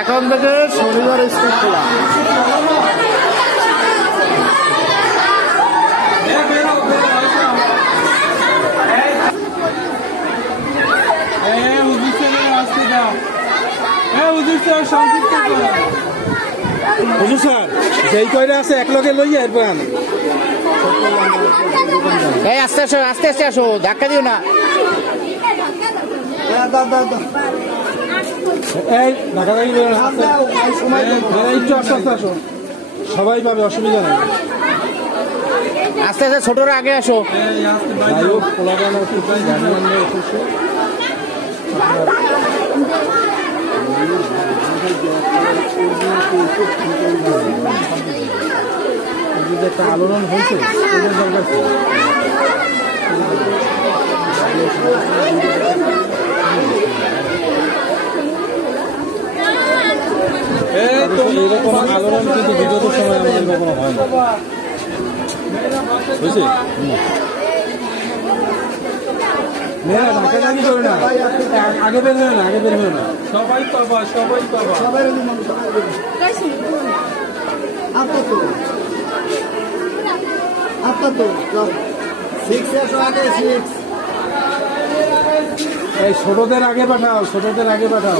এখন থেকে শনিবার স্কুল খোলা। হুজুর স্যার যেই কয়টা আছে এক লগে লইয়া এরপর আনে। এই আস্তে আসো, আস্তে আস্তে আসো, ধাক্কা দিও না। এই ঢাকাঢাকি একটু আস্তে আস্তে আসো, সবাই পাবে, অসুবিধা নেই। আস্তে আস্তে ছোটরা আগে আসো। যাই হোক পোলাগানো একটা আলোড়ন হয়েছে এরকম আলোড়ন কিন্তু বিগত সময় আমাদের কখনো হয় না, বুঝছি? আগে বের হয়ে না, আগে বের হয়ে না, সবাই পাবা, সবাই পাবা। এই ছোটদের আগে পাঠাও, ছোটদের আগে পাঠাও।